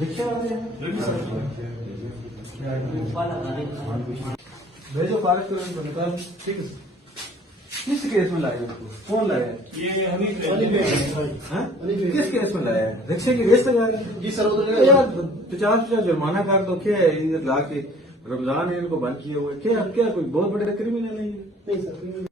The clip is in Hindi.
रिक्शा वाले भेजो पार्क को निकाल। ठीक है, किस केस में लाए उसको? कौन लाया? ये हनीफ हाँ? किस केस में लाया है? रिक्शे की रेस लगा रहे जी सर, वो तो यार 50 जुर्माना कर दो। क्या है इधर ला के? रमजान है, इनको बंद किए हुए। क्या क्या कोई बहुत बड़े क्रिमिनल नहीं है? नहीं सर।